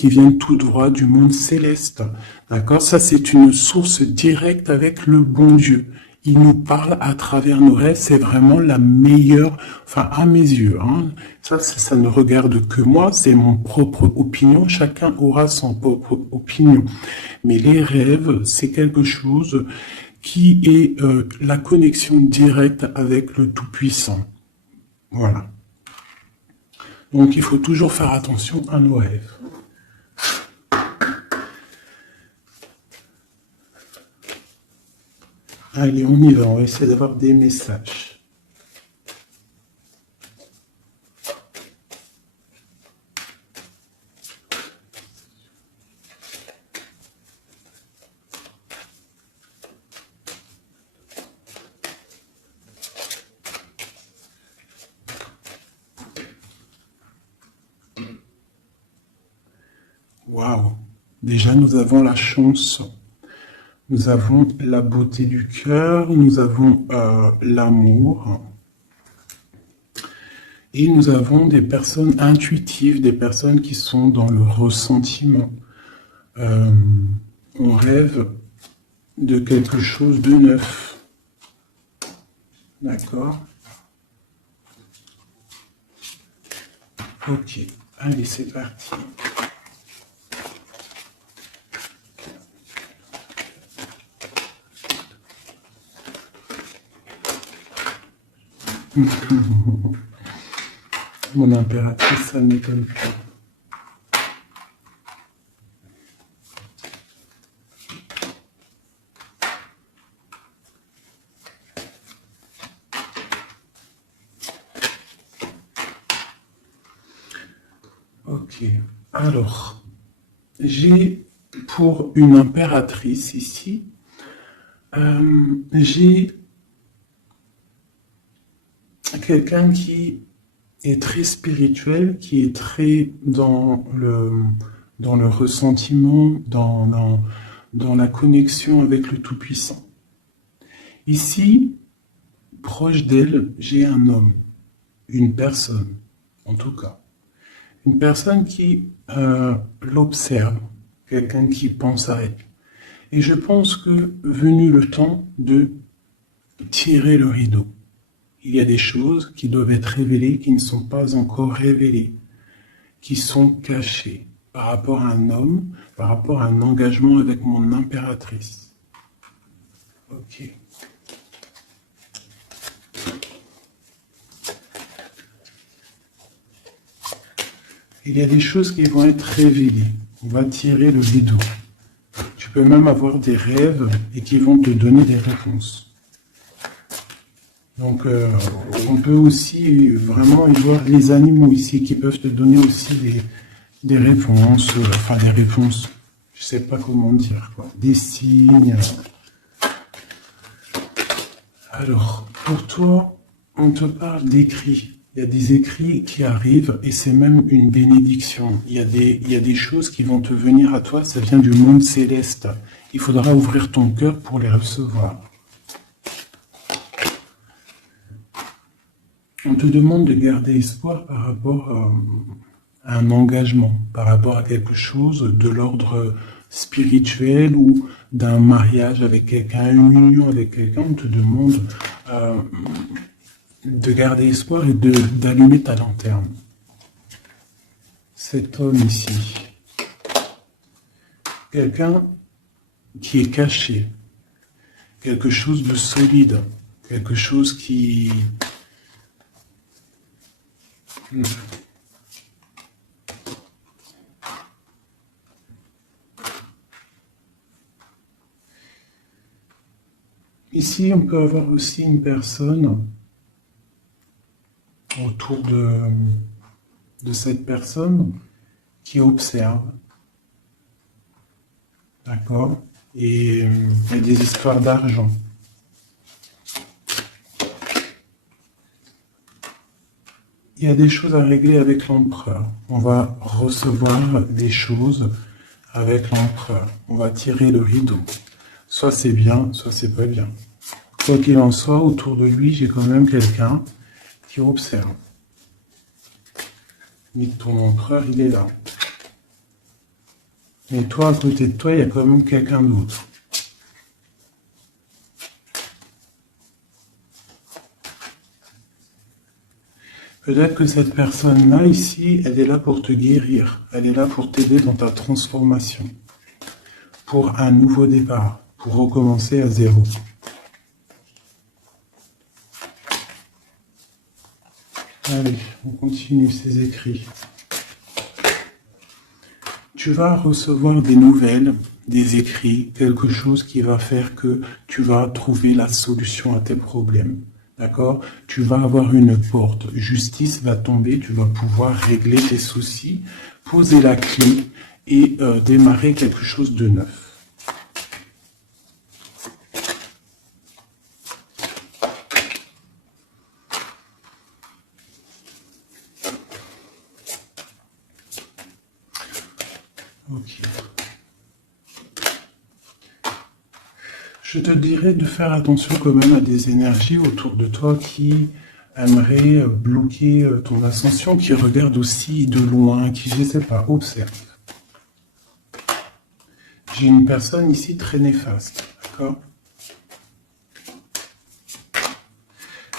qui viennent tout droit du monde céleste. D'accord? Ça, c'est une source directe avec le bon Dieu. Il nous parle à travers nos rêves, c'est vraiment la meilleure, enfin à mes yeux. Hein. Ça ne regarde que moi, c'est mon propre opinion. Chacun aura son propre opinion. Mais les rêves, c'est quelque chose qui est la connexion directe avec le Tout-Puissant. Voilà. Donc il faut toujours faire attention à nos rêves. Allez, on y va, on va essayer d'avoir des messages. Waouh! Déjà, nous avons la chance. Nous avons la beauté du cœur, nous avons l'amour. Et nous avons des personnes intuitives, des personnes qui sont dans le ressentiment. On rêve de quelque chose de neuf. D'accord? Ok, allez, c'est parti. Mon impératrice, ça ne m'étonne plus. Ok, alors, j'ai pour une impératrice ici, j'ai quelqu'un qui est très spirituel, qui est très dans le ressentiment, dans la connexion avec le Tout-Puissant. Ici, proche d'elle, j'ai un homme, une personne, en tout cas. Une personne qui l'observe, quelqu'un qui pense à elle. Et je pense que venu le temps de tirer le rideau, il y a des choses qui doivent être révélées, qui ne sont pas encore révélées, qui sont cachées par rapport à un homme, par rapport à un engagement avec mon impératrice. Ok. Il y a des choses qui vont être révélées. On va tirer le rideau. Tu peux même avoir des rêves et qui vont te donner des réponses. Donc, on peut aussi vraiment y voir les animaux ici qui peuvent te donner aussi des réponses, enfin des réponses, je sais pas comment dire, quoi, des signes. Alors, pour toi, on te parle d'écrits. Il y a des écrits qui arrivent et c'est même une bénédiction. Il y a des choses qui vont te venir à toi, ça vient du monde céleste. Il faudra ouvrir ton cœur pour les recevoir. On te demande de garder espoir par rapport à un engagement, par rapport à quelque chose de l'ordre spirituel ou d'un mariage avec quelqu'un, une union avec quelqu'un. On te demande de garder espoir et d'allumer ta lanterne. Cet homme ici, quelqu'un qui est caché, quelque chose de solide, quelque chose qui... Ici, on peut avoir aussi une personne autour de cette personne qui observe. D'accord? Et il y a des histoires d'argent. Il y a des choses à régler avec l'empereur. On va recevoir des choses avec l'empereur. On va tirer le rideau. Soit c'est bien, soit c'est pas bien. Quoi qu'il en soit, autour de lui, j'ai quand même quelqu'un qui observe. Mais ton empereur, il est là. Mais toi, à côté de toi, il y a quand même quelqu'un d'autre. Peut-être que cette personne-là, ici, elle est là pour te guérir. Elle est là pour t'aider dans ta transformation. Pour un nouveau départ. Pour recommencer à zéro. Allez, on continue ces écrits. Tu vas recevoir des nouvelles, des écrits, quelque chose qui va faire que tu vas trouver la solution à tes problèmes. D'accord? Tu vas avoir une porte. Justice va tomber, tu vas pouvoir régler tes soucis, poser la clé et démarrer quelque chose de neuf. Ok. Je te dirais de faire attention quand même à des énergies autour de toi qui aimeraient bloquer ton ascension, qui regardent aussi de loin, qui, je ne sais pas, observent. J'ai une personne ici très néfaste, d'accord?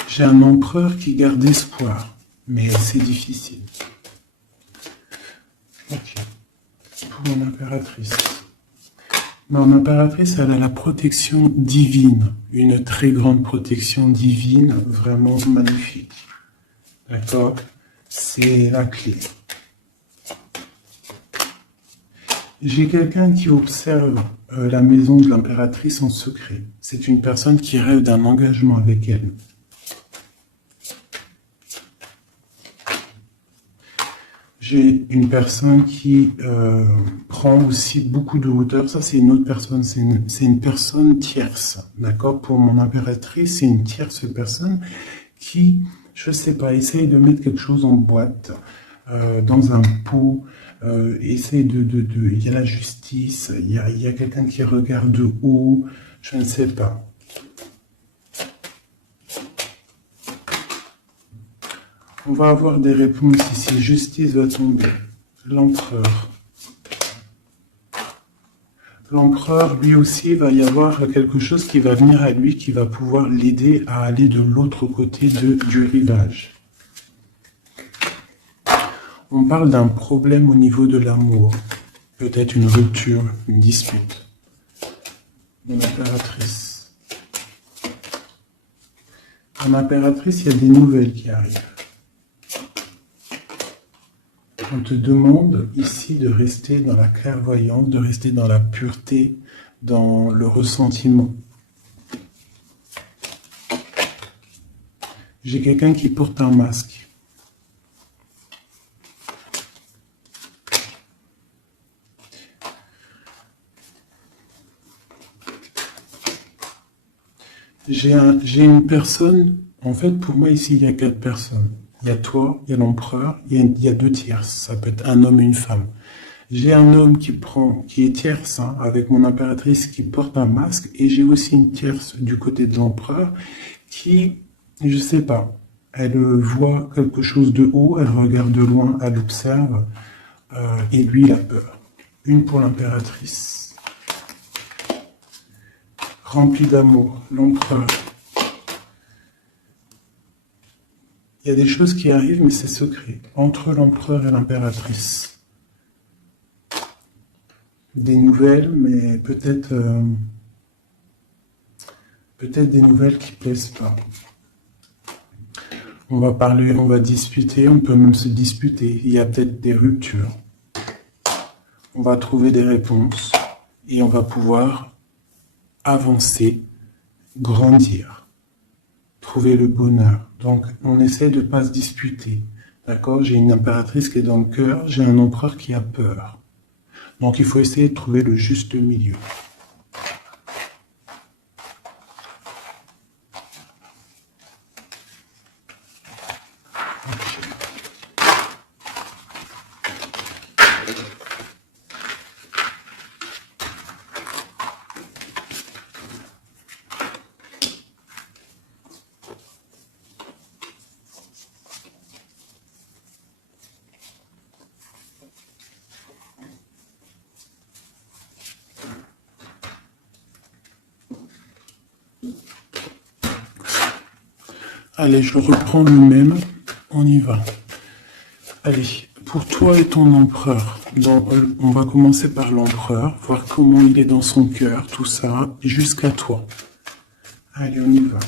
J'ai un empereur qui garde espoir, mais c'est difficile. Ok. Pour mon impératrice. Mon impératrice, elle a la protection divine, une très grande protection divine, vraiment magnifique. D'accord? C'est la clé. J'ai quelqu'un qui observe la maison de l'impératrice en secret. C'est une personne qui rêve d'un engagement avec elle. J'ai une personne qui prend aussi beaucoup de hauteur. Ça, c'est une autre personne. C'est une personne tierce. D'accord? Pour mon impératrice, c'est une tierce personne qui, je sais pas, essaye de mettre quelque chose en boîte, dans un pot. Essaye il y a la justice. Il y a quelqu'un qui regarde de haut. Je ne sais pas. On va avoir des réponses ici. Justice va tomber. L'empereur. L'empereur, lui aussi, il va y avoir quelque chose qui va venir à lui, qui va pouvoir l'aider à aller de l'autre côté du rivage. On parle d'un problème au niveau de l'amour. Peut-être une rupture, une dispute. Mon impératrice. En impératrice, il y a des nouvelles qui arrivent. On te demande ici de rester dans la clairvoyance, de rester dans la pureté, dans le ressentiment. J'ai quelqu'un qui porte un masque. J'ai une personne, en fait pour moi ici il y a 4 personnes. Il y a toi, il y a l'empereur, il y a 2 tierces, ça peut être un homme et une femme. J'ai un homme qui est tierce, hein, avec mon impératrice qui porte un masque, et j'ai aussi une tierce du côté de l'empereur qui, je sais pas, elle voit quelque chose de haut, elle regarde de loin, elle observe, et lui il a peur. Une pour l'impératrice, remplie d'amour, l'empereur. Il y a des choses qui arrivent, mais c'est secret, entre l'empereur et l'impératrice. Des nouvelles, mais peut-être des nouvelles qui plaisent pas. On va parler, on va discuter, on peut même se disputer. Il y a peut-être des ruptures. On va trouver des réponses et on va pouvoir avancer, grandir, trouver le bonheur. Donc, on essaie de ne pas se disputer. D'accord? J'ai une impératrice qui est dans le cœur, j'ai un empereur qui a peur. Donc, il faut essayer de trouver le juste milieu. Allez, je reprends le même. On y va. Allez, pour toi et ton empereur, on va commencer par l'empereur, voir comment il est dans son cœur, tout ça, jusqu'à toi. Allez, on y va.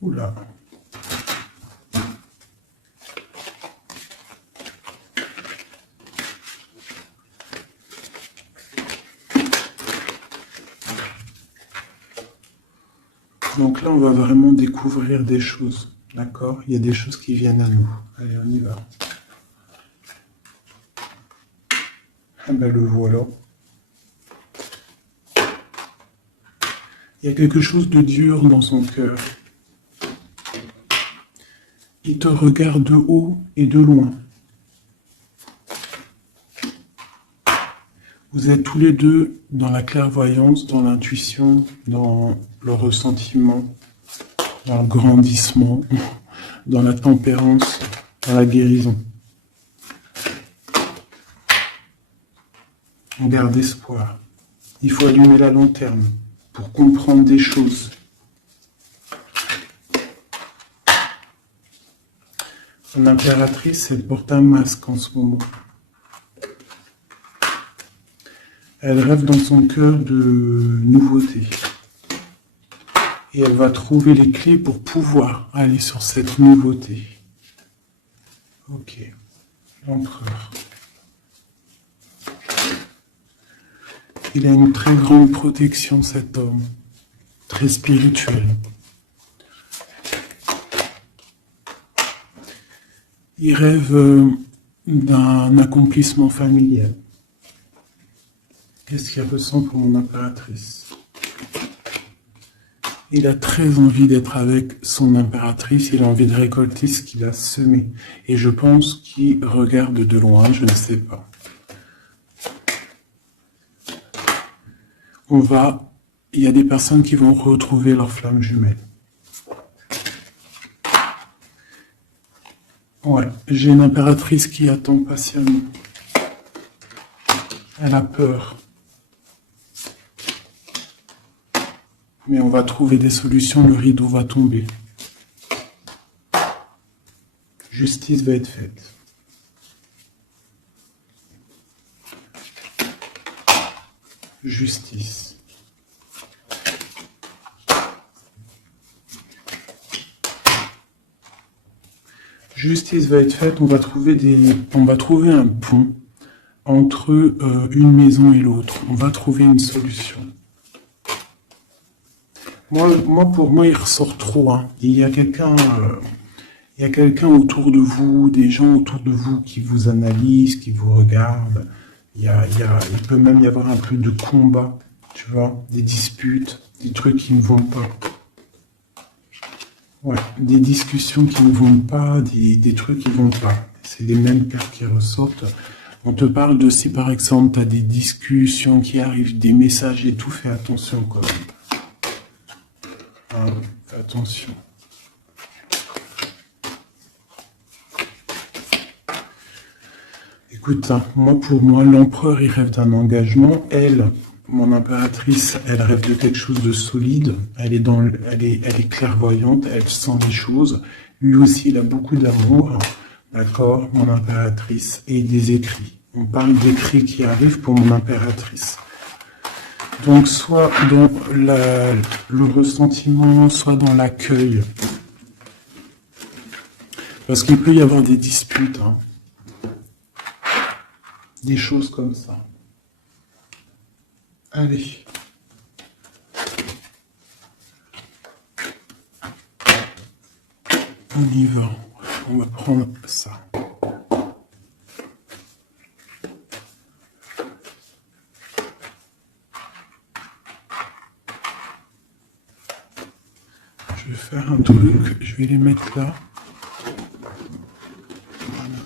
Oula. Donc là, on va vraiment découvrir des choses, d'accord? Il y a des choses qui viennent à nous. Allez, on y va. Ah ben le voilà. Il y a quelque chose de dur dans son cœur. Il te regarde de haut et de loin. Vous êtes tous les deux dans la clairvoyance, dans l'intuition, dans le ressentiment, dans le grandissement, dans la tempérance, dans la guérison. On garde espoir. Il faut allumer la lanterne pour comprendre des choses. Son impératrice, elle porte un masque en ce moment. Elle rêve dans son cœur de nouveautés. Et elle va trouver les clés pour pouvoir aller sur cette nouveauté. Ok, l'empereur. Il a une très grande protection, cet homme. Très spirituel. Il rêve d'un accomplissement familial. Qu'est-ce qu'il ressent pour mon impératrice? Il a très envie d'être avec son impératrice, il a envie de récolter ce qu'il a semé. Et je pense qu'il regarde de loin, je ne sais pas. Il y a des personnes qui vont retrouver leur flamme jumelle. Ouais, j'ai une impératrice qui attend patiemment. Elle a peur. Mais on va trouver des solutions, le rideau va tomber. Justice va être faite. Justice. Justice va être faite, on va trouver un pont entre une maison et l'autre. On va trouver une solution. Pour moi, il ressort trop. Hein. Il y a quelqu'un autour de vous, des gens autour de vous qui vous analysent, qui vous regardent. Il peut même y avoir un peu de combat, tu vois, des disputes, des trucs qui ne vont pas. Ouais, des discussions qui ne vont pas, des trucs qui ne vont pas. C'est les mêmes cartes qui ressortent. On te parle de si par exemple tu as des discussions qui arrivent, des messages et tout, fais attention quand même. Fais attention. Écoute, hein, pour moi, l'empereur, il rêve d'un engagement. Elle, mon impératrice, elle rêve de quelque chose de solide. Elle est clairvoyante, elle sent les choses. Lui aussi, il a beaucoup d'amour. D'accord, mon impératrice. Et des écrits. On parle d'écrits qui arrivent pour mon impératrice. Donc, soit dans le ressentiment, soit dans l'accueil. Parce qu'il peut y avoir des disputes. Hein. Des choses comme ça. Allez. On y va. On va prendre ça. Je vais faire un truc. Je vais les mettre là. Voilà.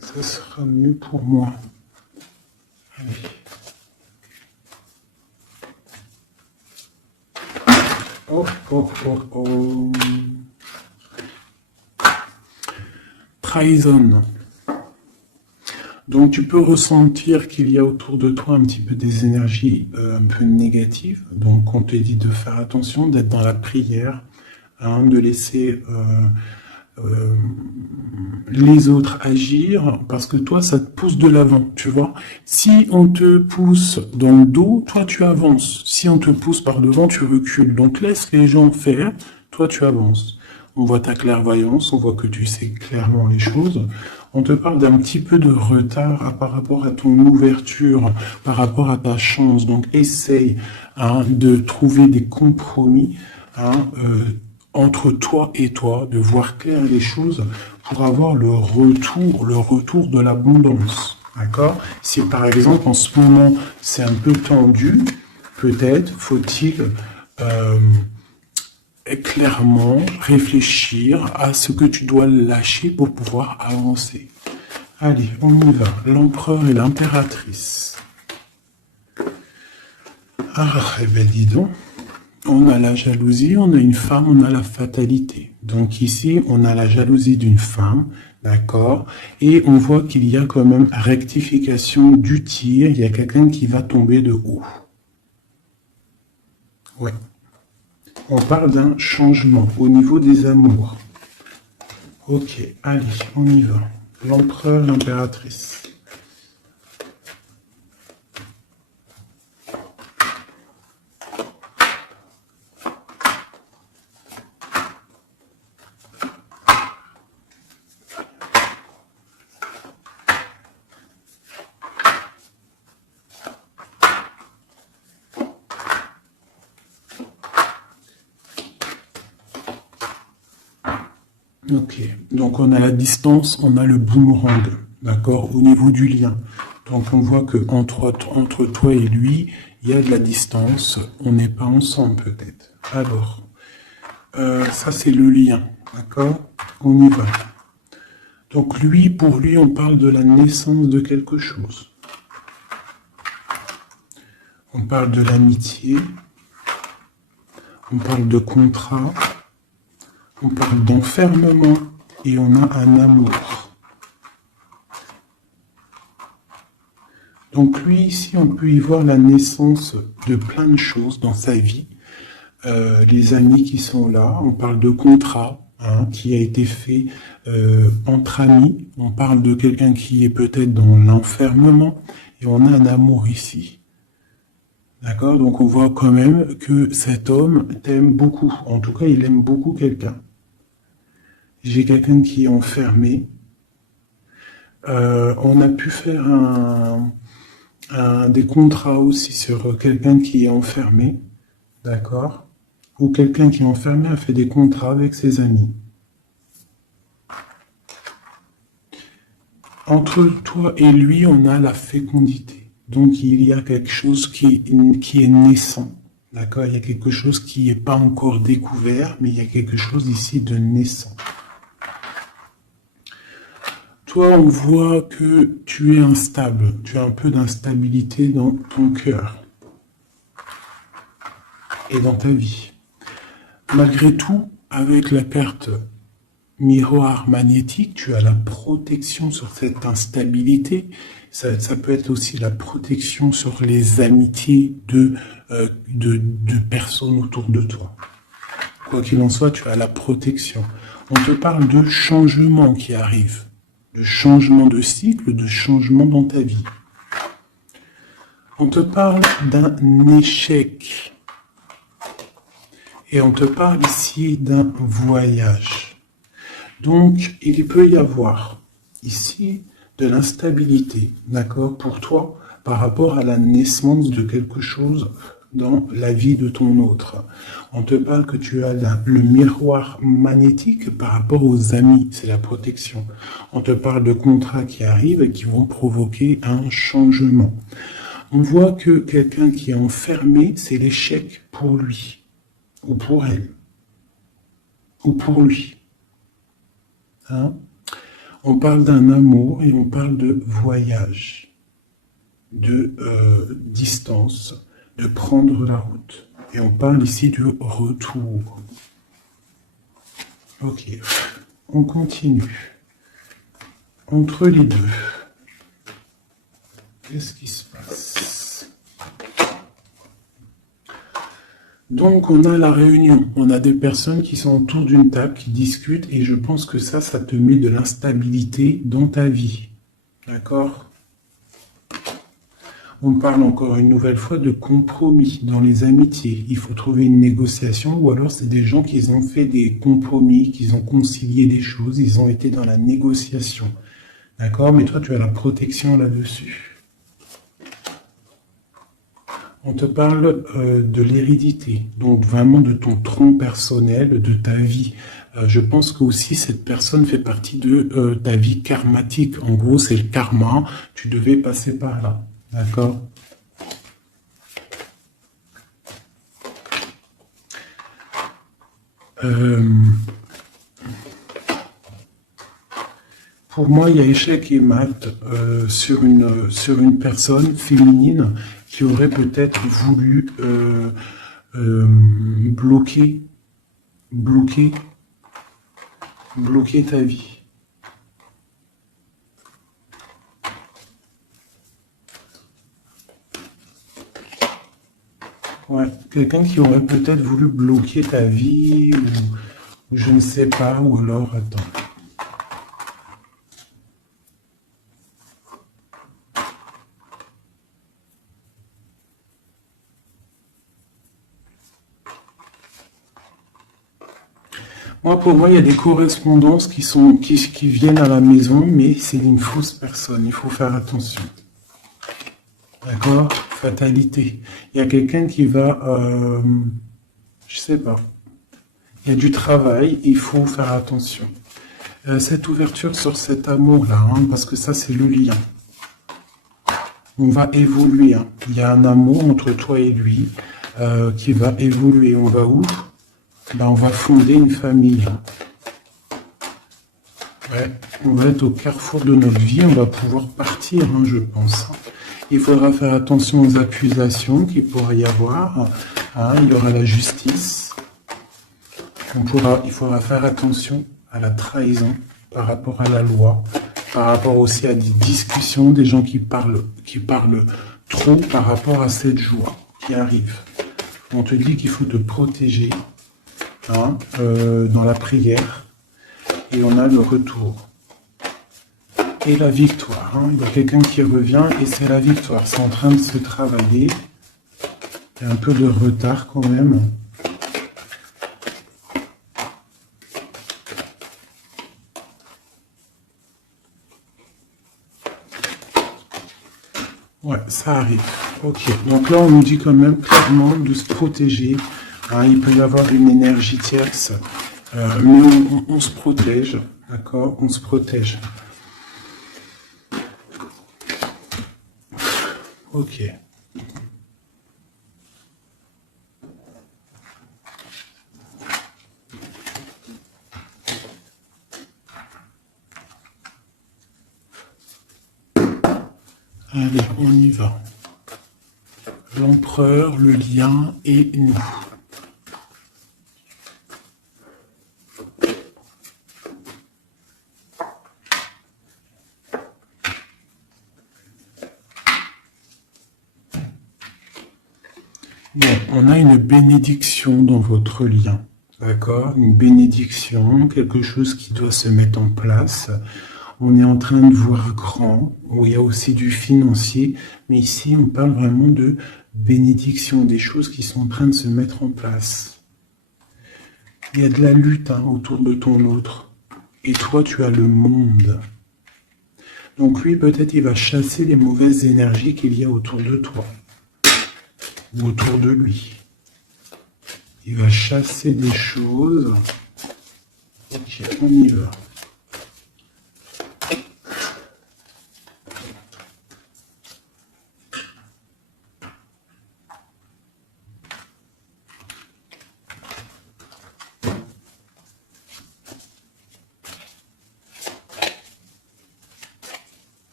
Ça sera mieux pour moi. Allez. Oh, oh, oh, oh. Trahison. Donc tu peux ressentir qu'il y a autour de toi un petit peu des énergies un peu négatives. Donc on te dit de faire attention, d'être dans la prière, hein, de laisser les autres agir, parce que toi ça te pousse de l'avant, tu vois. Si on te pousse dans le dos, toi tu avances. Si on te pousse par devant, tu recules. Donc laisse les gens faire, toi tu avances. On voit ta clairvoyance, on voit que tu sais clairement les choses. On te parle d'un petit peu de retard par rapport à ton ouverture, par rapport à ta chance. Donc essaye, hein, de trouver des compromis, hein, entre toi et toi, de voir clair les choses pour avoir le retour de l'abondance. D'accord? Si par exemple en ce moment c'est un peu tendu, peut-être faut-il clairement réfléchir à ce que tu dois lâcher pour pouvoir avancer. Allez, on y va. L'empereur et l'impératrice. Ah, eh ben dis donc. On a la jalousie, on a une femme, on a la fatalité. Donc ici, on a la jalousie d'une femme, d'accord? Et on voit qu'il y a quand même rectification du tir. Il y a quelqu'un qui va tomber de haut. Ouais. On parle d'un changement au niveau des amours. Ok, allez, on y va. L'empereur, l'impératrice. Ok, donc on a la distance, on a le boomerang, d'accord, au niveau du lien. Donc on voit que entre toi et lui, il y a de la distance, on n'est pas ensemble peut-être. Alors, ça c'est le lien, d'accord, on y va. Donc lui, pour lui, on parle de la naissance de quelque chose. On parle de l'amitié, on parle de contrat, on parle d'enfermement et on a un amour. Donc lui, ici, on peut y voir la naissance de plein de choses dans sa vie. Les amis qui sont là, on parle de contrat, hein, qui a été fait entre amis. On parle de quelqu'un qui est peut-être dans l'enfermement et on a un amour ici. D'accord? Donc on voit quand même que cet homme t'aime beaucoup. En tout cas, il aime beaucoup quelqu'un. J'ai quelqu'un qui est enfermé. On a pu faire des contrats aussi sur quelqu'un qui est enfermé, d'accord? Ou quelqu'un qui est enfermé a fait des contrats avec ses amis. Entre toi et lui, on a la fécondité. Donc il y a quelque chose qui est naissant, d'accord? Il y a quelque chose qui n'est pas encore découvert, mais il y a quelque chose ici de naissant. Toi, on voit que tu es instable, tu as un peu d'instabilité dans ton cœur et dans ta vie. Malgré tout, avec la carte miroir magnétique, tu as la protection sur cette instabilité. Ça peut être aussi la protection sur les amitiés de personnes autour de toi. Quoi qu'il en soit, tu as la protection. On te parle de changement qui arrive. De changement de cycle, de changement dans ta vie. On te parle d'un échec. Et on te parle ici d'un voyage. Donc, il peut y avoir ici de l'instabilité, d'accord, pour toi, par rapport à la naissance de quelque chose dans la vie de ton autre. On te parle que tu as le miroir magnétique par rapport aux amis, c'est la protection. On te parle de contrats qui arrivent et qui vont provoquer un changement. On voit que quelqu'un qui est enfermé, c'est l'échec pour lui, ou pour elle, ou pour lui. Hein? On parle d'un amour et on parle de voyage, de distance, de prendre la route. Et on parle ici de retour. Ok, on continue. Entre les deux, qu'est-ce qui se passe? Donc, on a la réunion. On a des personnes qui sont autour d'une table, qui discutent, et je pense que ça te met de l'instabilité dans ta vie. D'accord? On parle encore une nouvelle fois de compromis dans les amitiés. Il faut trouver une négociation, ou alors c'est des gens qui ont fait des compromis, qui ont concilié des choses, ils ont été dans la négociation. D'accord? Mais toi, tu as la protection là-dessus. On te parle de l'hérédité, donc vraiment de ton tronc personnel, de ta vie. Je pense que aussi cette personne fait partie de ta vie karmatique. En gros, c'est le karma, tu devais passer par là. D'accord? Pour moi, il y a échec et mat sur une personne féminine qui aurait peut-être voulu bloquer ta vie. Ouais, quelqu'un qui aurait peut-être voulu bloquer ta vie, ou je ne sais pas, ou alors, attends. Pour moi, il y a des correspondances qui viennent à la maison, mais c'est une fausse personne, il faut faire attention. D'accord? Fatalité. Il y a quelqu'un qui va, je sais pas, il y a du travail, il faut faire attention. Cette ouverture sur cet amour-là, hein, parce que ça, c'est le lien. On va évoluer. Hein. Il y a un amour entre toi et lui qui va évoluer. On va où? On va fonder une famille. Ouais, on va être au carrefour de notre vie, on va pouvoir partir, hein, je pense. Il faudra faire attention aux accusations qu'il pourrait y avoir. Hein, il y aura la justice. Il faudra faire attention à la trahison par rapport à la loi, par rapport aussi à des discussions, des gens qui parlent trop par rapport à cette joie qui arrive. On te dit qu'il faut te protéger. Hein, dans la prière, et on a le retour et la victoire. Hein. Il y a quelqu'un qui revient et c'est la victoire. C'est en train de se travailler. Il y a un peu de retard quand même. Ouais, ça arrive. Ok, donc là on nous dit quand même clairement de se protéger. Hein, il peut y avoir une énergie tierce, mais on se protège, d'accord? On se protège. Ok. Allez, on y va. L'empereur, le lien et nous. Bon, on a une bénédiction dans votre lien, d'accord? Une bénédiction, quelque chose qui doit se mettre en place. On est en train de voir grand, où il y a aussi du financier, mais ici on parle vraiment de bénédiction, des choses qui sont en train de se mettre en place. Il y a de la lutte autour de ton autre, et toi tu as le monde. Donc lui peut-être il va chasser les mauvaises énergies qu'il y a autour de toi. Ou autour de lui. Il va chasser des choses. Ok, on y va.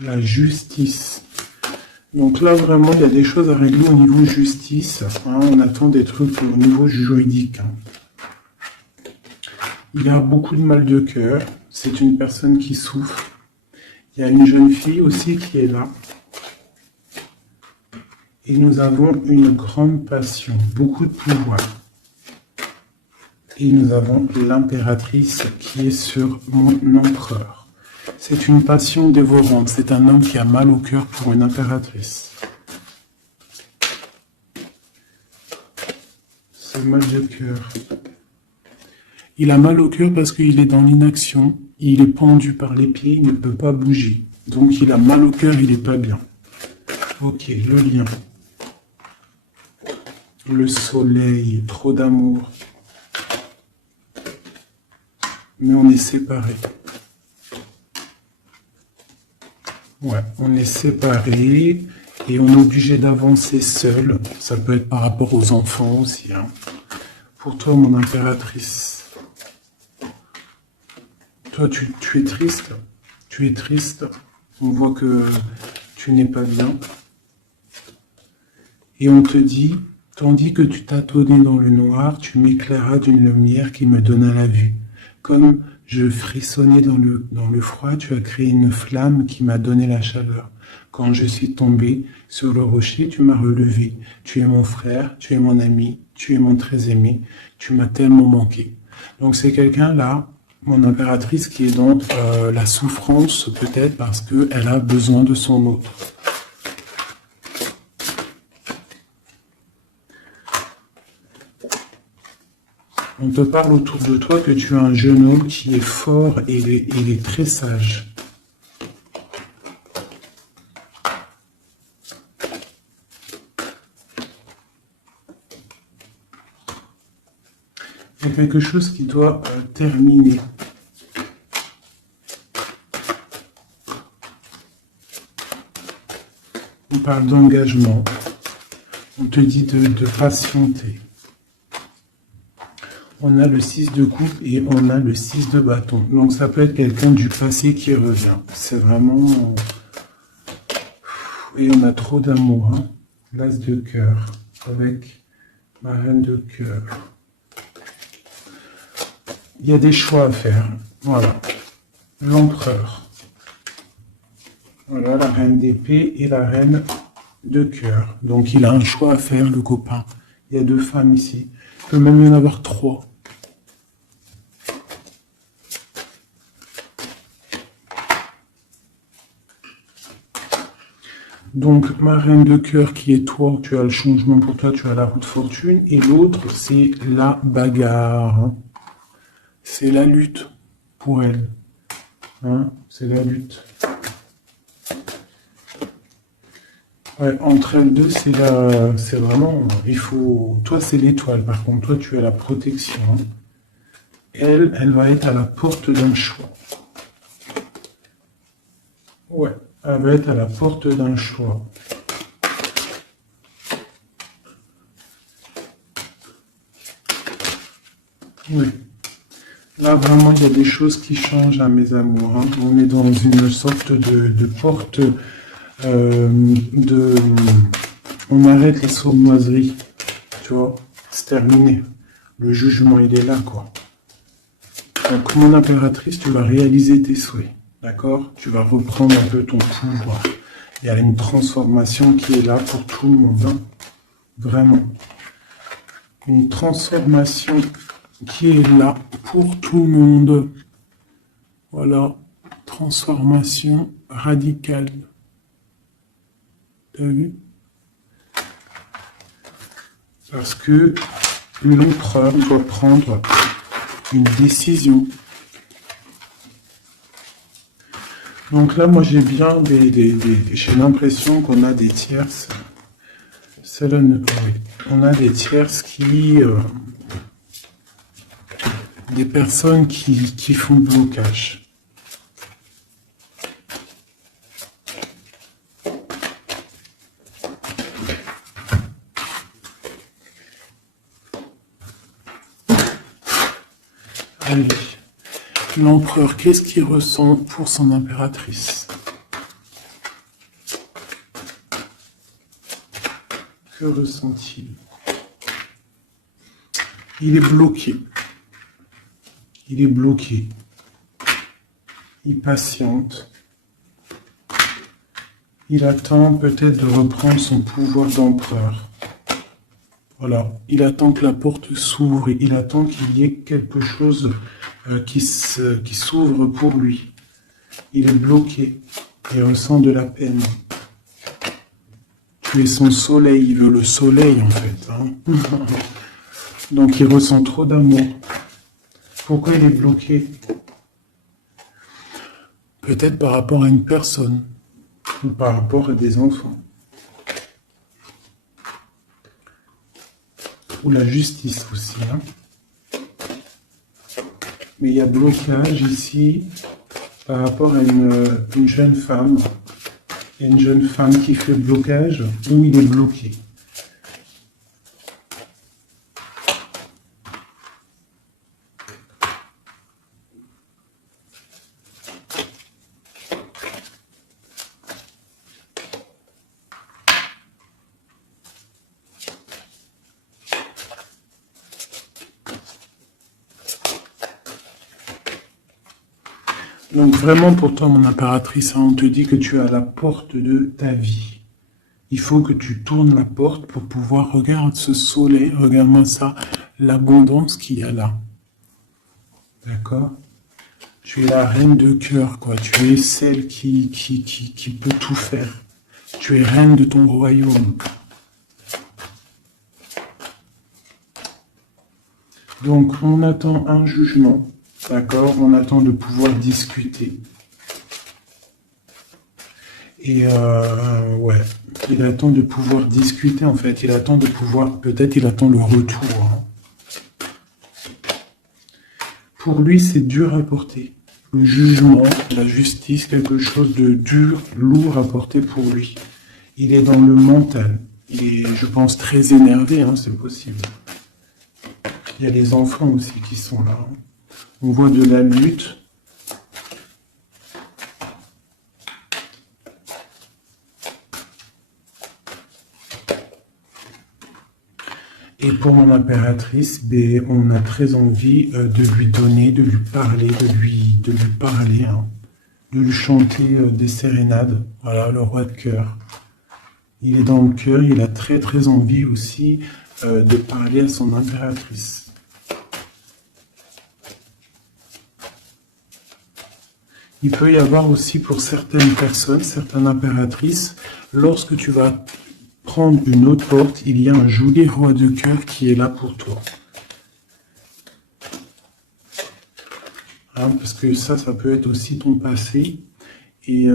la justice. Donc là, vraiment, il y a des choses à régler au niveau justice. Hein, on attend des trucs au niveau juridique. Hein. Il a beaucoup de mal de cœur. C'est une personne qui souffre. Il y a une jeune fille aussi qui est là. Et nous avons une grande passion, beaucoup de pouvoir. Et nous avons l'impératrice qui est sur mon empereur. C'est une passion dévorante. C'est un homme qui a mal au cœur pour une impératrice. Ce mal de cœur. Il a mal au cœur parce qu'il est dans l'inaction. Il est pendu par les pieds, il ne peut pas bouger. Donc il a mal au cœur, il n'est pas bien. Ok, le lien. Le soleil, trop d'amour. Mais on est séparés. Ouais, on est séparés et on est obligé d'avancer seul. Ça peut être par rapport aux enfants aussi. Hein. Pour toi, mon impératrice. Toi, tu es triste. Tu es triste. On voit que tu n'es pas bien. Et on te dit, tandis que tu tâtonnais dans le noir, tu m'éclairas d'une lumière qui me donna la vue. Comme je frissonnais dans le froid, tu as créé une flamme qui m'a donné la chaleur. Quand je suis tombé sur le rocher, tu m'as relevé. Tu es mon frère, tu es mon ami, tu es mon très aimé, tu m'as tellement manqué. Donc c'est quelqu'un là, mon impératrice, qui est dans la souffrance peut-être parce qu'elle a besoin de son autre. On te parle autour de toi que tu es un jeune homme qui est fort et il est très sage. Il y a quelque chose qui doit terminer. On parle d'engagement. On te dit de patienter. On a le 6 de coupe et on a le 6 de bâton. Donc ça peut être quelqu'un du passé qui revient. C'est vraiment... Et on a trop d'amour. Hein. L'as de cœur avec ma reine de cœur. Il y a des choix à faire. Voilà. L'empereur. Voilà la reine d'épée et la reine de cœur. Donc il a un choix à faire, le copain. Il y a 2 femmes ici. Il peut même y en avoir 3. Donc, ma reine de cœur qui est toi, tu as le changement pour toi, tu as la roue de fortune. Et l'autre, c'est la bagarre. C'est la lutte pour elle. Hein, c'est la lutte. Ouais, entre elles deux, c'est vraiment, il faut, toi c'est l'étoile, par contre, toi tu as la protection. Elle va être à la porte d'un choix. Ouais, elle va être à la porte d'un choix. Oui. Là, vraiment, il y a des choses qui changent à mes amours. Hein. On est dans une sorte de porte... on arrête la sournoiserie, tu vois, c'est terminé. Le jugement, il est là, quoi. Donc, mon impératrice, tu vas réaliser tes souhaits, d'accord? Tu vas reprendre un peu ton pouvoir. Il y a une transformation qui est là pour tout le monde, hein. Vraiment. Une transformation qui est là pour tout le monde. Voilà, transformation radicale. T'as vu? Parce que l'empereur doit prendre une décision. Donc là, moi, j'ai bien j'ai l'impression qu'on a des tierces. Celle-là, oui. On a des tierces qui... des personnes qui font blocage. Allez, l'empereur, qu'est-ce qu'il ressent pour son impératrice? Que ressent-il? Il est bloqué. Il est bloqué. Il patiente. Il attend peut-être de reprendre son pouvoir d'empereur. Voilà. Il attend que la porte s'ouvre. Il attend qu'il y ait quelque chose qui s'ouvre pour lui. Il est bloqué. Il ressent de la peine. Tu es son soleil. Il veut le soleil, en fait. Hein. Donc, il ressent trop d'amour. Pourquoi il est bloqué? Peut-être par rapport à une personne. Ou par rapport à des enfants. Ou la justice aussi. Hein. Mais il y a blocage ici par rapport à une jeune femme. Il y a une jeune femme qui fait blocage ou il est bloqué. Donc vraiment pour toi, mon impératrice, hein, on te dit que tu es à la porte de ta vie. Il faut que tu tournes la porte pour pouvoir regarder ce soleil, regarde-moi ça, l'abondance qu'il y a là. D'accord? Tu es la reine de cœur, quoi. Tu es celle qui peut tout faire. Tu es reine de ton royaume. Donc on attend un jugement. D'accord, on attend de pouvoir discuter. Et ouais, il attend de pouvoir discuter en fait. Il attend de pouvoir, peut-être il attend le retour. Hein. Pour lui, c'est dur à porter. Le jugement, la justice, quelque chose de dur, lourd à porter pour lui. Il est dans le mental. Il est, je pense, très énervé, hein, c'est possible. Il y a les enfants aussi qui sont là. Hein. On voit de la lutte. Et pour mon impératrice, on a très envie de lui donner, de lui parler, de lui parler, hein, de lui chanter des sérénades. Voilà, le roi de cœur. Il est dans le cœur, il a très très envie aussi de parler à son impératrice. Il peut y avoir aussi pour certaines personnes, certaines impératrices, lorsque tu vas prendre une autre porte, il y a un joli roi de cœur qui est là pour toi. Hein, parce que ça peut être aussi ton passé. Et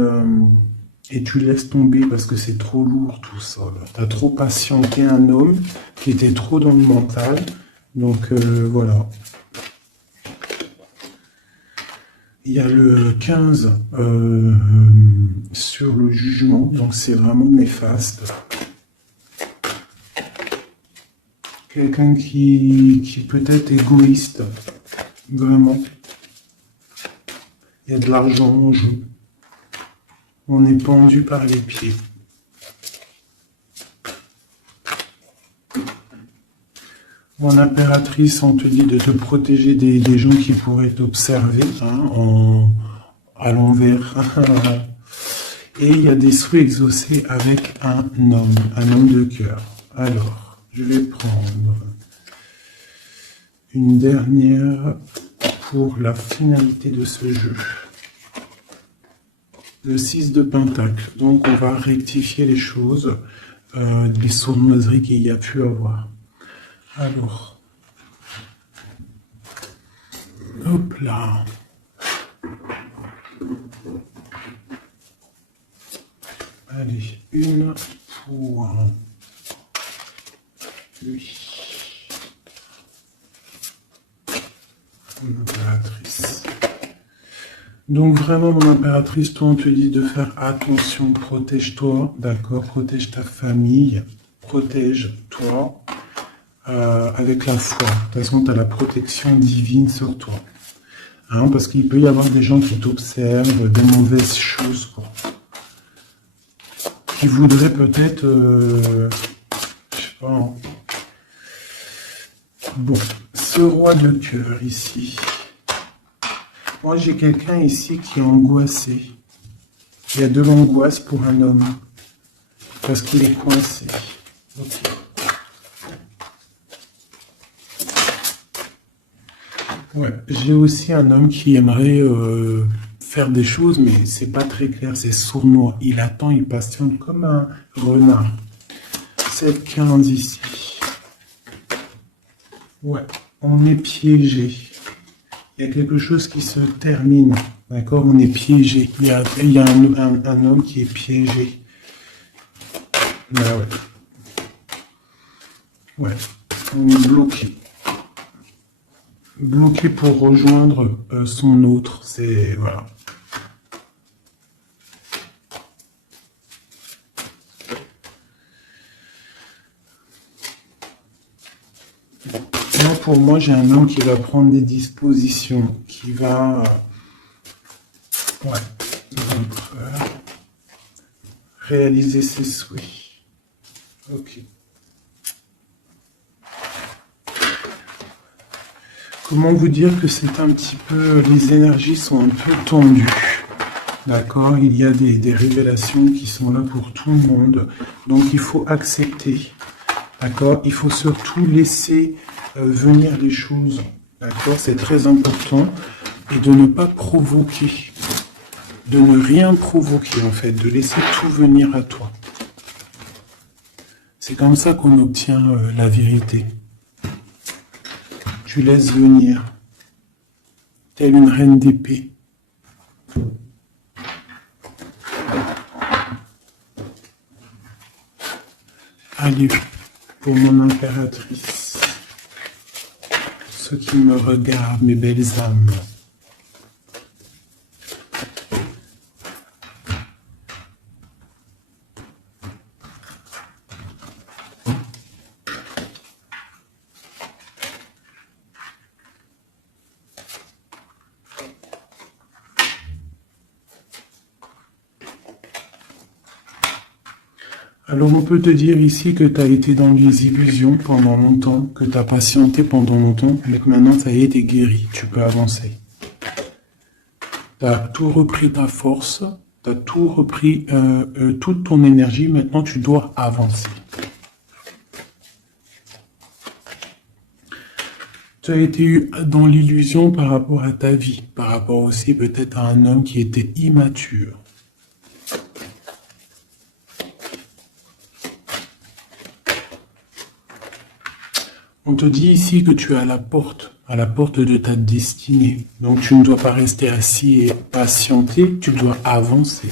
tu laisses tomber parce que c'est trop lourd tout ça. Tu as trop patienté un homme qui était trop dans le mental. Donc voilà. Il y a le 15 sur le jugement, donc c'est vraiment néfaste. Quelqu'un qui peut être égoïste, vraiment. Il y a de l'argent en jeu. On est pendu par les pieds. Mon impératrice, on te dit de te protéger des gens qui pourraient t'observer hein, à l'envers. Et il y a des souhaits exaucés avec un homme de cœur. Alors, je vais prendre une dernière pour la finalité de ce jeu. Le 6 de Pentacle. Donc, on va rectifier les choses, les sournoiseries qu'il y a pu avoir. Alors, hop là. Allez, une pour lui. Mon impératrice. Donc vraiment, mon impératrice, toi, on te dit de faire attention, protège-toi, d'accord, protège ta famille, protège-toi. Avec la foi. De toute façon, tu as la protection divine sur toi. Hein, parce qu'il peut y avoir des gens qui t'observent, des mauvaises choses, quoi. Qui voudraient peut-être, je pas, hein. Bon, ce roi de cœur ici. Moi, j'ai quelqu'un ici qui est angoissé. Il y a de l'angoisse pour un homme. Parce qu'il est coincé. Ok. Ouais, j'ai aussi un homme qui aimerait faire des choses, mais c'est pas très clair, c'est sournois. Il attend, il patiente comme un renard. 7-15 ici. Ouais, on est piégé. Il y a quelque chose qui se termine. D'accord, on est piégé. Il y a un homme qui est piégé. Bah ouais. Ouais, on est bloqué. Bloqué pour rejoindre son autre. C'est... Voilà. Là, pour moi, j'ai un homme qui va prendre des dispositions, qui va... ouais. Réaliser ses souhaits. Ok. Comment vous dire que c'est un petit peu... Les énergies sont un peu tendues. D'accord? Il y a des révélations qui sont là pour tout le monde. Donc, il faut accepter. D'accord? Il faut surtout laisser venir les choses. D'accord? C'est très important. Et de ne pas provoquer. De ne rien provoquer, en fait. De laisser tout venir à toi. C'est comme ça qu'on obtient la vérité. Tu laisses venir, telle une reine d'épée. Allez, pour mon impératrice, ceux qui me regardent, mes belles âmes. Alors on peut te dire ici que tu as été dans les illusions pendant longtemps, que tu as patienté pendant longtemps, mais que maintenant ça y est, t'es guéri, tu peux avancer. Tu as tout repris ta force, tu as tout repris, toute ton énergie, maintenant tu dois avancer. Tu as été dans l'illusion par rapport à ta vie, par rapport aussi peut-être à un homme qui était immature. On te dit ici que tu es à la porte de ta destinée. Donc tu ne dois pas rester assis et patienter, tu dois avancer.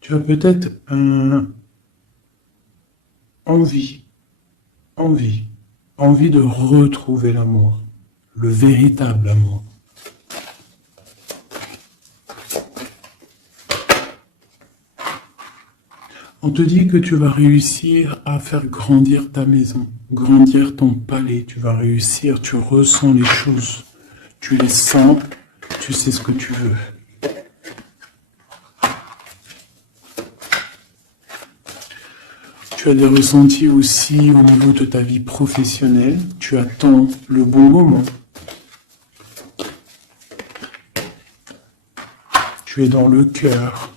Tu as peut-être envie de retrouver l'amour, le véritable amour. On te dit que tu vas réussir à faire grandir ta maison, grandir ton palais, tu vas réussir, tu ressens les choses, tu les sens, tu sais ce que tu veux. Tu as des ressentis aussi au niveau de ta vie professionnelle, tu attends le bon moment. Tu es dans le cœur.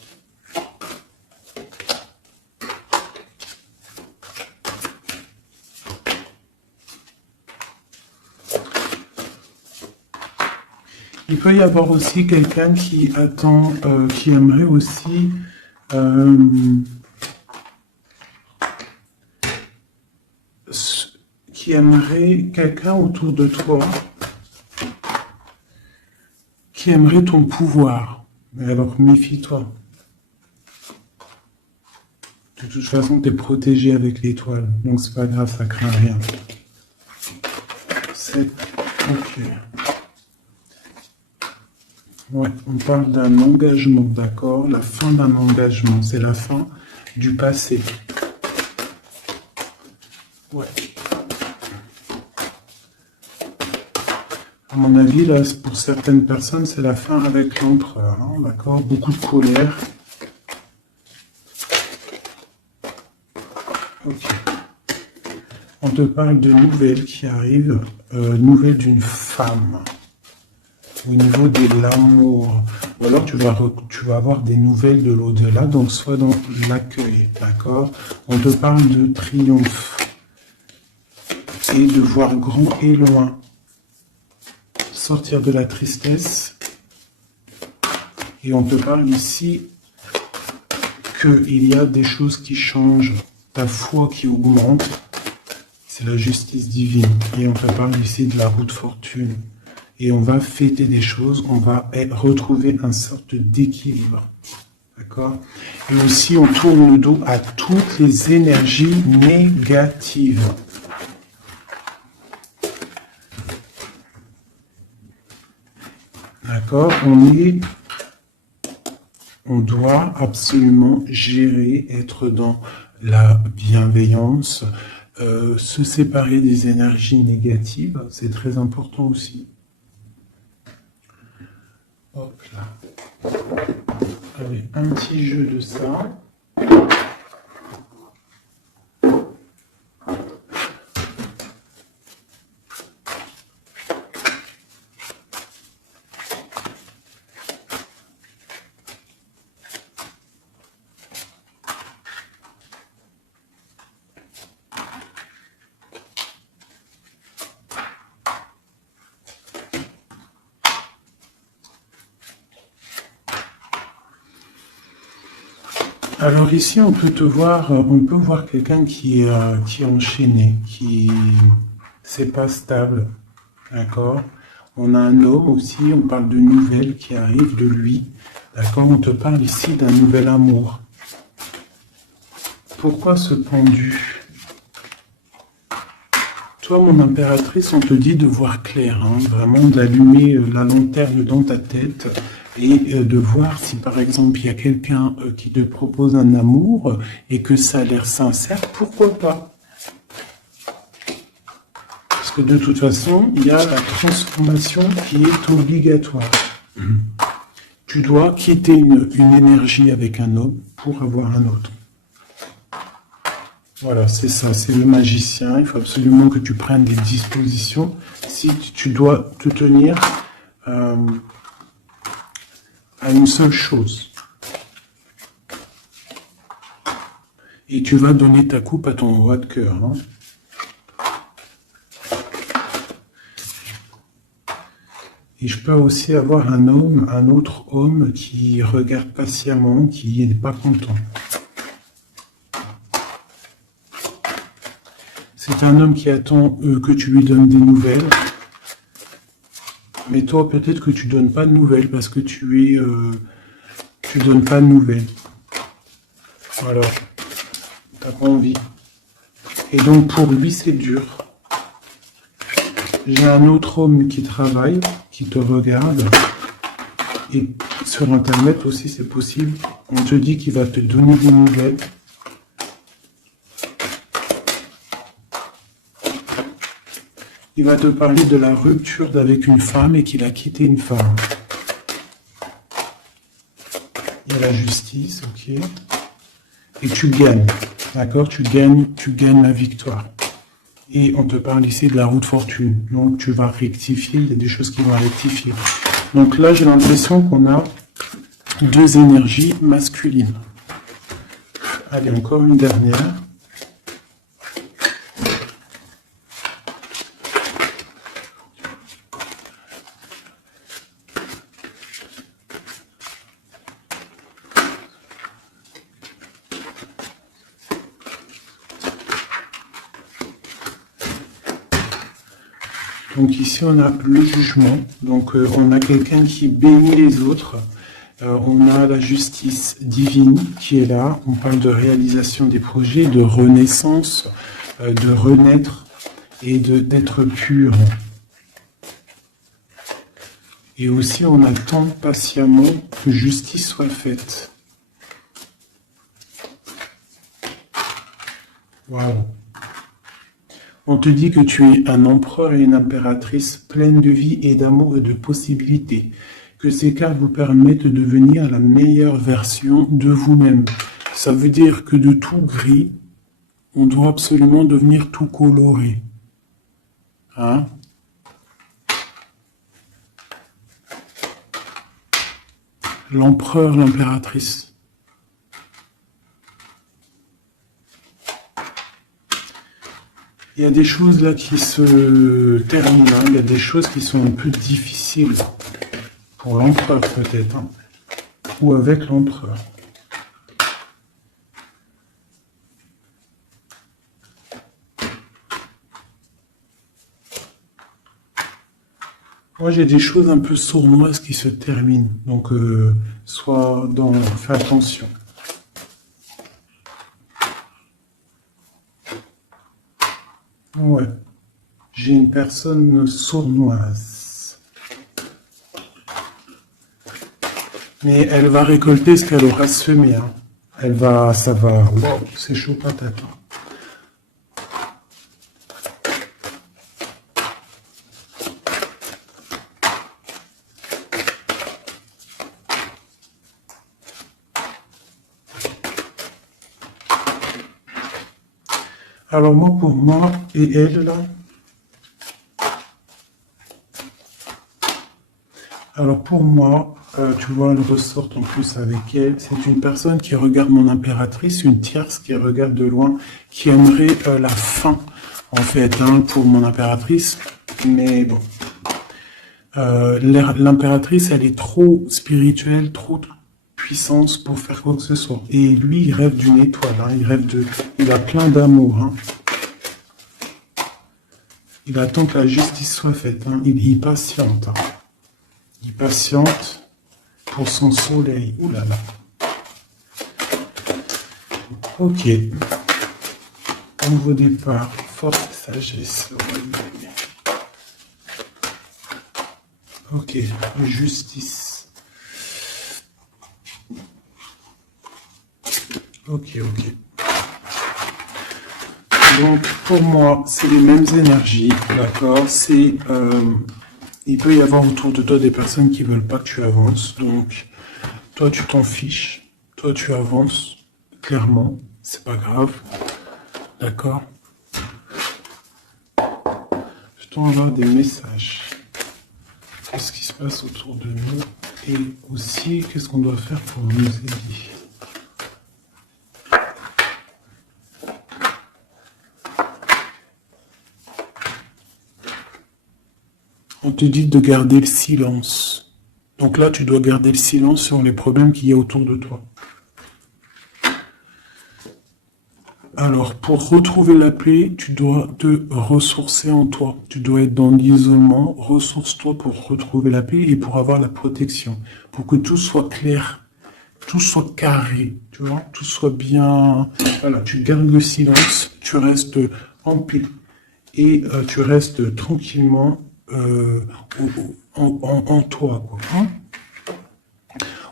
Il peut y avoir aussi quelqu'un qui attend, qui aimerait aussi qui aimerait quelqu'un autour de toi qui aimerait ton pouvoir. Mais alors méfie-toi. De toute façon, tu es protégé avec l'étoile, donc c'est pas grave, ça craint rien. C'est ok. Ouais, on parle d'un engagement, d'accord? La fin d'un engagement, c'est la fin du passé. Ouais. À mon avis, là, pour certaines personnes, c'est la fin avec l'empereur, hein, d'accord? Beaucoup de colère. Ok. On te parle de nouvelles qui arrivent, nouvelles d'une femme, au niveau de l'amour. Ou alors tu vas avoir des nouvelles de l'au-delà, donc soit dans l'accueil, d'accord? On te parle de triomphe et de voir grand et loin. Sortir de la tristesse. Et on te parle ici qu'il y a des choses qui changent, ta foi qui augmente. C'est la justice divine. Et on te parle ici de la roue de fortune. Et on va fêter des choses, on va retrouver une sorte d'équilibre. D'accord? Et aussi, on tourne le dos à toutes les énergies négatives. D'accord? On doit absolument gérer, être dans la bienveillance, se séparer des énergies négatives, c'est très important aussi. Hop là. Allez, un petit jeu de ça. Alors ici, on peut voir quelqu'un qui est enchaîné, c'est pas stable, d'accord? On a un homme aussi, on parle de nouvelles qui arrivent de lui, d'accord? On te parle ici d'un nouvel amour. Pourquoi ce pendu? Toi, mon impératrice, on te dit de voir clair, hein, vraiment d'allumer la lanterne dans ta tête et de voir si, par exemple, il y a quelqu'un qui te propose un amour et que ça a l'air sincère, pourquoi pas? Parce que de toute façon, il y a la transformation qui est obligatoire. Tu dois quitter une énergie avec un homme pour avoir un autre. Voilà, c'est ça, c'est le magicien. Il faut absolument que tu prennes des dispositions. Si tu dois te tenir à une seule chose. Et tu vas donner ta coupe à ton roi de cœur. Hein. Et je peux aussi avoir un autre homme qui regarde patiemment, qui n'est pas content. C'est un homme qui attend que tu lui donnes des nouvelles. Mais toi, peut-être que tu donnes pas de nouvelles parce que tu donnes pas de nouvelles. Alors, t'as pas envie. Et donc pour lui, c'est dur. J'ai un autre homme qui travaille, qui te regarde. Et sur Internet aussi, c'est possible. On te dit qu'il va te donner des nouvelles. Il va te parler de la rupture avec une femme et qu'il a quitté une femme. Il y a la justice, ok. Et tu gagnes, d'accord? Tu gagnes la victoire. Et on te parle ici de la roue de fortune. Donc tu vas rectifier, il y a des choses qui vont rectifier. Donc là, j'ai l'impression qu'on a deux énergies masculines. Allez, encore une dernière. Donc ici, on a le jugement. Donc on a quelqu'un qui bénit les autres. On a la justice divine qui est là. On parle de réalisation des projets, de renaissance, de renaître et d'être pur. Et aussi, on attend patiemment que justice soit faite. Waouh! On te dit que tu es un empereur et une impératrice pleine de vie et d'amour et de possibilités. Que ces cartes vous permettent de devenir la meilleure version de vous-même. Ça veut dire que de tout gris, On doit absolument devenir tout coloré. Hein? L'empereur, l'impératrice. Il y a des choses là qui se terminent. Hein. Il y a des choses qui sont un peu difficiles. Pour l'empereur peut-être. Hein. Ou avec l'empereur. Moi, j'ai des choses un peu sournoises qui se terminent. Donc, fais attention. Ouais. J'ai une personne sournoise. Mais elle va récolter ce qu'elle aura semé. Hein. Ça va. Wow, c'est chaud patate. Alors moi, pour moi et elle, là. Alors pour moi, tu vois, elle ressort en plus avec elle. C'est une personne qui regarde mon impératrice, une tierce qui regarde de loin, qui aimerait la fin, en fait, hein, pour mon impératrice. Mais bon. L'impératrice, elle est trop spirituelle, trop puissance pour faire quoi que ce soit. Et lui, il rêve d'une étoile, hein, il a plein d'amour. Hein. Il attend que la justice soit faite. Hein. Il patiente. Hein. Il patiente pour son soleil. Ouh là là. Ok. Nouveau départ. Force sagesse. Ok. Justice. Ok. Donc, pour moi, c'est les mêmes énergies, d'accord? Il peut y avoir autour de toi des personnes qui veulent pas que tu avances. Donc, toi, tu t'en fiches. Toi, tu avances, clairement. C'est pas grave. D'accord? Je dois avoir des messages. Qu'est-ce qui se passe autour de nous? Et aussi, qu'est-ce qu'on doit faire pour nous aider? On te dit de garder le silence. Donc là, tu dois garder le silence sur les problèmes qu'il y a autour de toi. Alors, pour retrouver la paix, tu dois te ressourcer en toi. Tu dois être dans l'isolement. Ressource-toi pour retrouver la paix et pour avoir la protection. Pour que tout soit clair, tout soit carré, tu vois, tout soit bien... Voilà, tu gardes le silence, tu restes en paix et tu restes tranquillement en toi, quoi. Hein.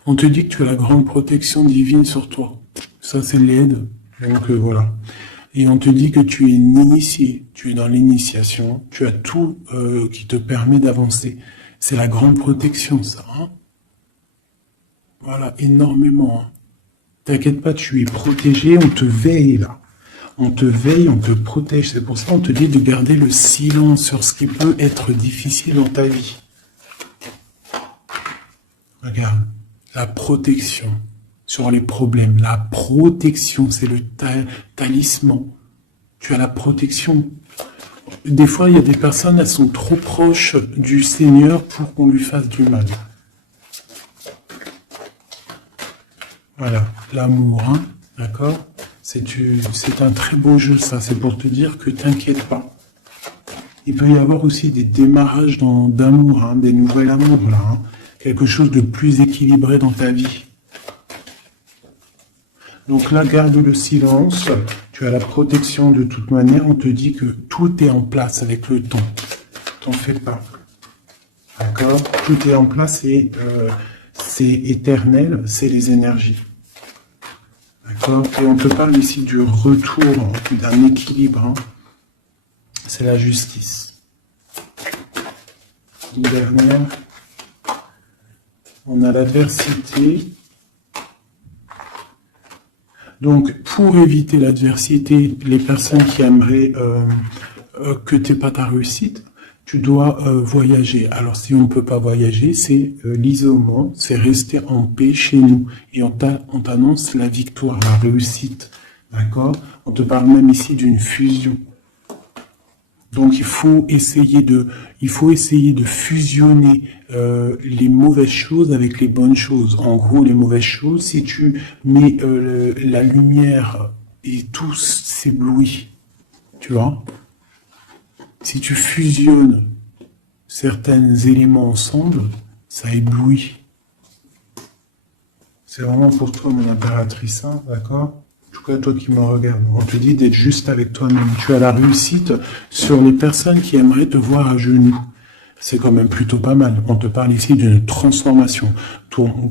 On te dit que tu as la grande protection divine sur toi. Ça, c'est l'aide. Donc voilà. Et on te dit que tu es initié, tu es dans l'initiation, tu as tout qui te permet d'avancer. C'est la grande protection, ça. Hein. Voilà, énormément. Hein. T'inquiète pas, tu es protégé, on te veille là. On te veille, on te protège. C'est pour ça qu'on te dit de garder le silence sur ce qui peut être difficile dans ta vie. Regarde, la protection sur les problèmes. La protection, c'est le talisman. Tu as la protection. Des fois, il y a des personnes, elles sont trop proches du Seigneur pour qu'on lui fasse du mal. Voilà, l'amour, hein, d'accord? C'est un très beau jeu, ça. C'est pour te dire que t'inquiète pas. Il peut y avoir aussi des démarrages d'amour, hein, des nouvelles amours, là. Hein. Quelque chose de plus équilibré dans ta vie. Donc là, garde le silence. Tu as la protection de toute manière. On te dit que tout est en place avec le temps. T'en fais pas. D'accord? Tout est en place et c'est éternel, c'est les énergies. D'accord? Et on te parle ici du retour, d'un équilibre. Hein. C'est la justice. Une dernière. On a l'adversité. Donc, pour éviter l'adversité, les personnes qui aimeraient que tu n'aies pas ta réussite, tu dois voyager. Alors, si on ne peut pas voyager, c'est l'isolement, c'est rester en paix chez nous. Et on t'annonce la victoire, la réussite. D'accord? On te parle même ici d'une fusion. Donc il faut essayer de fusionner les mauvaises choses avec les bonnes choses. En gros, les mauvaises choses, si tu mets la lumière et tout s'éblouit, tu vois. Si tu fusionnes certains éléments ensemble, ça éblouit. C'est vraiment pour toi, mon impératrice, hein, d'accord? En tout cas, toi qui me regardes, on te dit d'être juste avec toi-même. Tu as la réussite sur les personnes qui aimeraient te voir à genoux. C'est quand même plutôt pas mal. On te parle ici d'une transformation.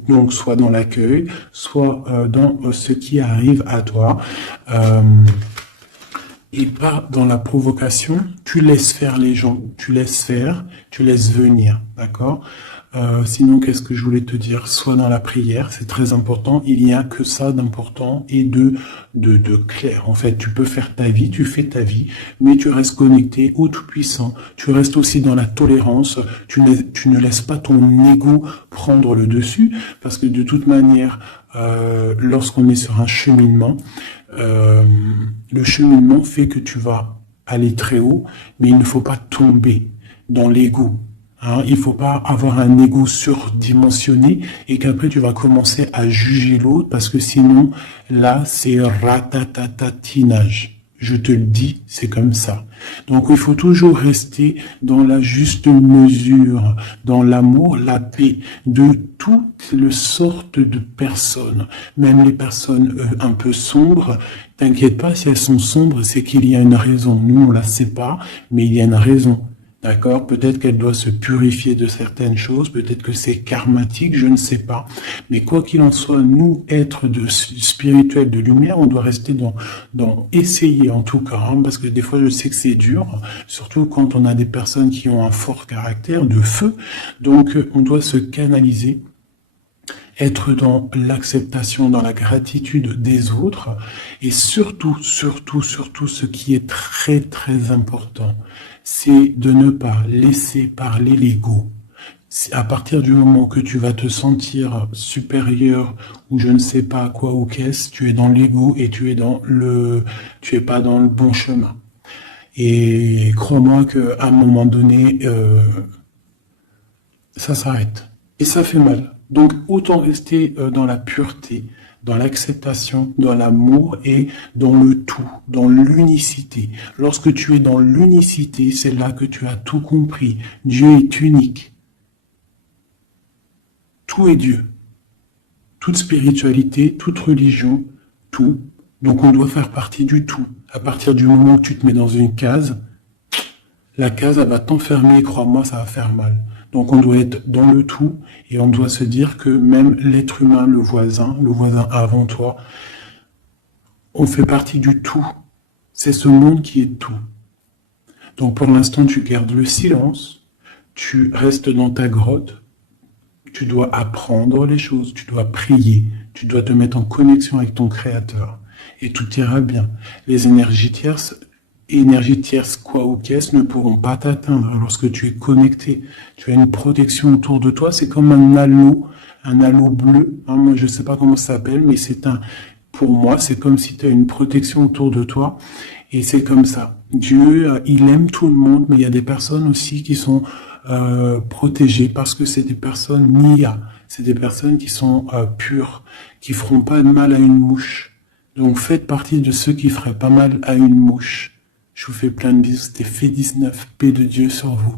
Donc, soit dans l'accueil, soit dans ce qui arrive à toi. Et pas dans la provocation. Tu laisses faire les gens. Tu laisses faire, tu laisses venir. D'accord ? Sinon, qu'est-ce que je voulais te dire? Soit dans la prière, c'est très important. Il n'y a que ça d'important et de clair. En fait, tu peux faire ta vie, tu fais ta vie, mais tu restes connecté au Tout-Puissant. Tu restes aussi dans la tolérance. Tu ne laisses pas ton ego prendre le dessus, parce que de toute manière, lorsqu'on est sur un cheminement, le cheminement fait que tu vas aller très haut, mais il ne faut pas tomber dans l'ego. Hein, il faut pas avoir un ego surdimensionné et qu'après tu vas commencer à juger l'autre parce que sinon, là, c'est ratatatinage. Je te le dis, c'est comme ça. Donc, il faut toujours rester dans la juste mesure, dans l'amour, la paix de toutes les sortes de personnes. Même les personnes un peu sombres, t'inquiète pas, si elles sont sombres, c'est qu'il y a une raison. Nous, on la sait pas, mais il y a une raison. D'accord? Peut-être qu'elle doit se purifier de certaines choses, peut-être que c'est karmatique, je ne sais pas. Mais quoi qu'il en soit, nous, êtres spirituels de lumière, on doit rester dans essayer en tout cas, hein, parce que des fois je sais que c'est dur, surtout quand on a des personnes qui ont un fort caractère de feu. Donc on doit se canaliser, être dans l'acceptation, dans la gratitude des autres, et surtout, ce qui est très très important, c'est de ne pas laisser parler l'ego. À partir du moment que tu vas te sentir supérieur ou je ne sais pas quoi ou qu'est-ce, tu es dans l'ego et tu es pas dans le bon chemin. Et crois-moi qu'à un moment donné, ça s'arrête. Et ça fait mal. Donc autant rester dans la pureté, dans l'acceptation, dans l'amour et dans le tout, dans l'unicité. Lorsque tu es dans l'unicité, c'est là que tu as tout compris. Dieu est unique. Tout est Dieu. Toute spiritualité, toute religion, tout. Donc on doit faire partie du tout. À partir du moment que tu te mets dans une case, la case, elle va t'enfermer, crois-moi, ça va faire mal. Donc on doit être dans le tout et on doit se dire que même l'être humain, le voisin avant toi, on fait partie du tout. C'est ce monde qui est tout. Donc pour l'instant, tu gardes le silence, tu restes dans ta grotte, tu dois apprendre les choses, tu dois prier, tu dois te mettre en connexion avec ton Créateur et tout ira bien. Les énergies tierces, quoi ou qu'est-ce, ne pourront pas t'atteindre lorsque tu es connecté. Tu as une protection autour de toi, c'est comme un halo bleu. Hein, moi, je ne sais pas comment ça s'appelle, mais pour moi, c'est comme si tu as une protection autour de toi. Et c'est comme ça. Dieu, il aime tout le monde, mais il y a des personnes aussi qui sont protégées parce que c'est des personnes Nia. C'est des personnes qui sont pures, qui feront pas de mal à une mouche. Donc faites partie de ceux qui feraient pas mal à une mouche. Je vous fais plein de bisous, c'était Fait 19, paix de Dieu sur vous.